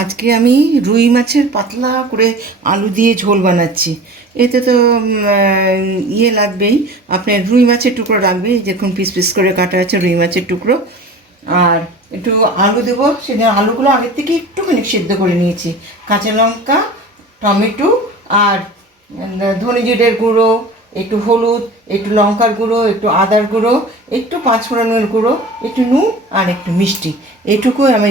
আজকে আমি রুই মাছের পাতলা করে আলু দিয়ে ঝোল বানাচ্ছি। এতে তো ইয়ে লাগবেই, আপনার রুই মাছের টুকরো লাগবে, দেখুন পিস পিস করে কাটা আছে রুই মাছের টুকরো। আর একটু আলু দেবো, সেদিন আলুগুলো আগের থেকে একটুখানি সিদ্ধ করে নিয়েছি। কাঁচা লঙ্কা, টমেটো আর ধনে জিরের গুঁড়ো, একটু হলুদ, একটু লঙ্কার গুঁড়ো, একটু আদার গুঁড়ো, একটু পাঁচফোড়নের গুঁড়ো, একটু নুন আর একটু মিষ্টি, এইটুকুই আমার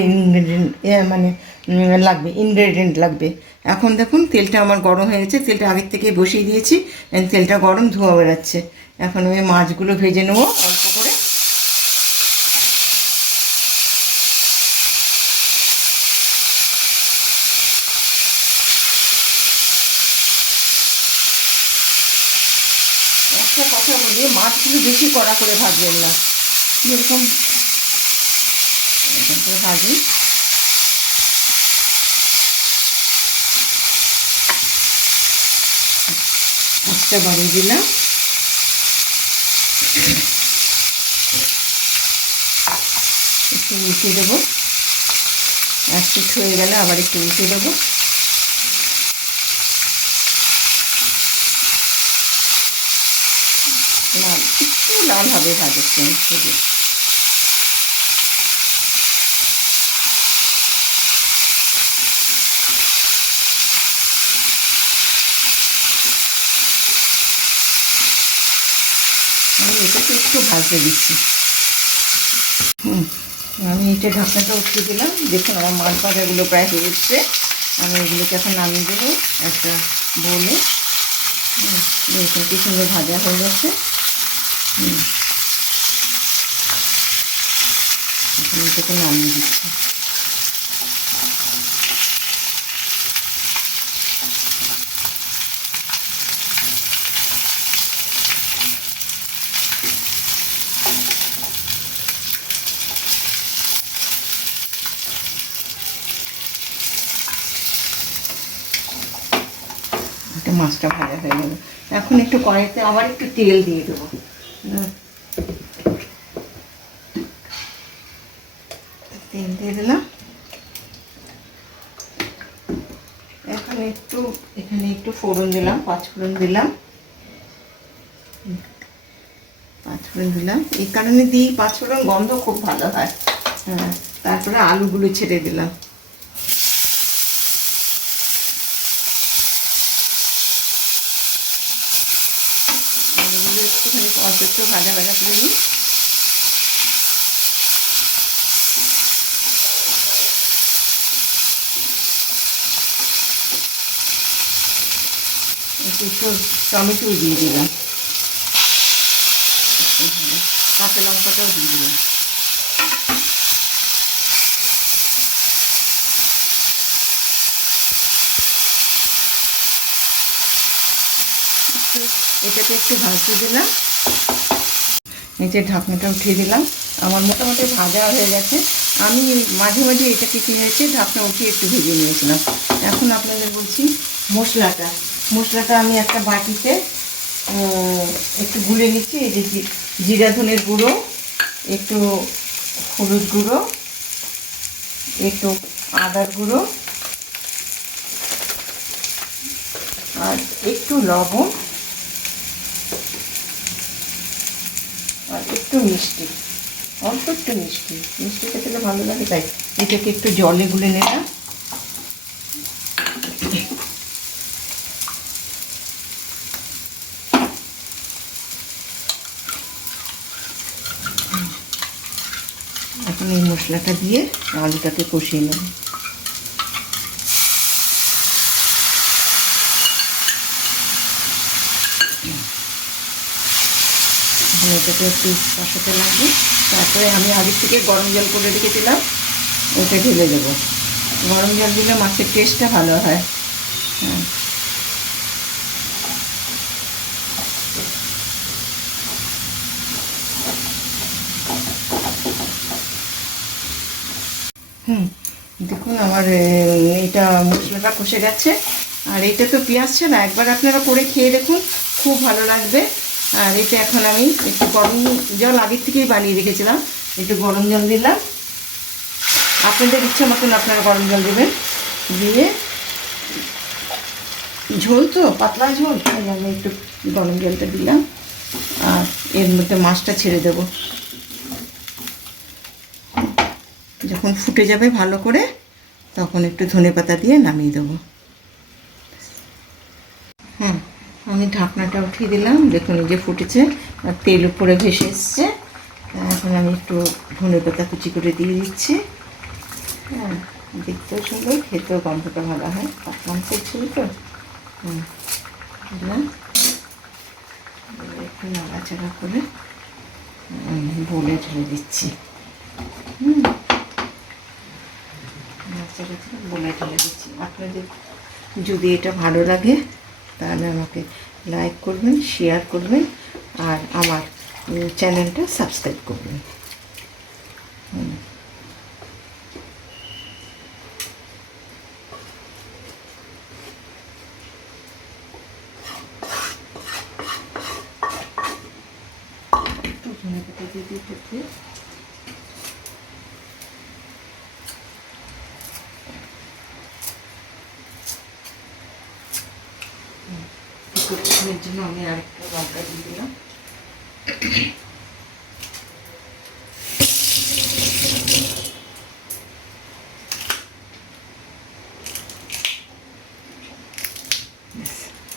ইনগ্রেডিয়েন্ট লাগবে। এখন দেখুন তেলটা আমার গরম হয়ে গেছে, তেলটা আগের থেকে বসিয়ে দিয়েছি, তেলটা গরম, ধোয়া বেরাচ্ছে। এখন আমি মাছগুলো ভেজে নেবো অল্প করে। একটা কথা বলি, মাছগুলো বেশি কড়া করে ভাজবেন না, এরকম এরকম করে ভাজি। আঁচটা বাড়িয়ে দিলাম, একটু উল্টে দেবো, এক পিঠ হয়ে গেলে আবার একটু উল্টে দেবো। লাল, একটু লাল হবে ভাজাচ্ছি আমি শুধু। আমি এটাকে একটু ভাজতে দিচ্ছি। আমি এটা ঢাকনাটা উঠিয়ে দিলাম, দেখুন আমার মাছ ভাজাগুলো প্রায় হয়ে এসছে। আমি এগুলোকে এখন নামিয়ে দেবো একটা বলে। দেখুন কি সুন্দর ভাজা হয়ে গেছে। এখন এটাকে নামিয়ে দিচ্ছি। মাছটা ভাজা হয়ে গেল, এখন একটু কড়াইতে আবার একটু তেল দিয়ে দেবো। তেল দিয়ে দিলাম, এখানে একটু ফোড়ন দিলাম, পাঁচফোড়ন দিলাম। পাঁচফোড়ন দিলাম এই কারণে দিই, পাঁচফোড়ন গন্ধ খুব ভালো হয়। হ্যাঁ, তারপরে আলুগুলো ছেড়ে দিলাম। আলুগুলো একটুখানি অল্প একটু ভাজা ভাজা করে নিই। একটু টমেটো দিয়ে দিলাম, কাঁচা লঙ্কাটাও দিয়ে দিলাম। এটাকে একটু ভাজতে দিলাম, এই যে ঢাকনাটা উঠিয়ে দিলাম। আমার মোটামুটি ভাজা হয়ে গেছে। আমি মাঝে মাঝে এটাকে কী হয়েছে, ঢাকনা উঠিয়ে একটু ভেজে নিয়েছিলাম। এখন আপনাদের বলছি মশলাটা আমি একটা বাটিতে একটু গুলে নিচ্ছি। এই যে জিরা ধনের গুঁড়ো, একটু হলুদ গুঁড়ো, একটু আদার গুঁড়ো, আর একটু লবণ, আর একটু মিষ্টি, অল্প একটু মিষ্টি খেতে ভালো লাগে, তাই এটাকে একটু জলে গুলে নিলাম। এখন এই মশলাটা দিয়ে আলুটাকে কষিয়ে নেব। এখন এটাকে একটু কষাতে লাগবে। তারপরে আমি আগে থেকে গরম জল করে রেখেছিলাম, ওটা ঢেলে দেবো। গরম জল দিলে মাছের টেস্টটা ভালো হয়। হ্যাঁ, দেখুন আমার এটা মশলাটা কষে গেছে। আর এটা তো পেঁয়াজ ছাড়া, একবার আপনারা করে খেয়ে দেখুন, খুব ভালো লাগবে। আর এটা এখন আমি একটু গরম জল আগের থেকেই বানিয়ে রেখেছিলাম, একটু গরম জল দিলাম। আপনাদের ইচ্ছা মতন আপনারা গরম জল দেবেন। দিয়ে ঝোল তো পাতলা ঝোল, তাই আমি একটু গরম জলটা দিলাম আর এর মধ্যে মাছটা ছেড়ে দেব। যখন ফুটে যাবে ভালো করে তখন একটু ধনেপাতা দিয়ে নামিয়ে দেবো। হ্যাঁ, আমি ঢাকনাটা উঠিয়ে দিলাম, দেখুন এই যে ফুটেছে আর তেল উপরে ভেসে এসছে। এখন আমি একটু ধনেপাতা কুচি করে দিয়ে দিচ্ছি। হ্যাঁ, দেখতেও সুন্দর, খেতেও গন্ধটা ভালো হয়, মাংসের ছিল তো। দিলাম, একটু নাড়াচাড়া করে বলে ঢেলে দিচ্ছি। নাড়াচাড়া করে বলে ঢেলে দিচ্ছি। আপনাদের যদি এটা ভালো লাগে তাহলে আমাকে লাইক করবেন, শেয়ার করবেন আর আমার চ্যানেলটা সাবস্ক্রাইব করবেন। একটু ধনেপাতা দিয়ে দিতে এর জন্য আমি আরেকটা লঙ্কা দিয়ে দিলাম।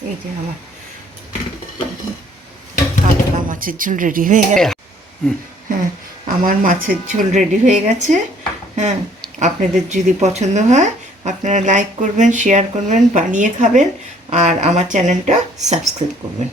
এই যে আমার কাতলা মাছের ঝোল রেডি হয়ে গেছে। হ্যাঁ, আমার মাছের ঝোল রেডি হয়ে গেছে। হ্যাঁ, আপনাদের যদি পছন্দ হয় আপনারা লাইক করবেন, শেয়ার করবেন, বানিয়ে খাবেন আর আমার চ্যানেলটা সাবস্ক্রাইব করবেন।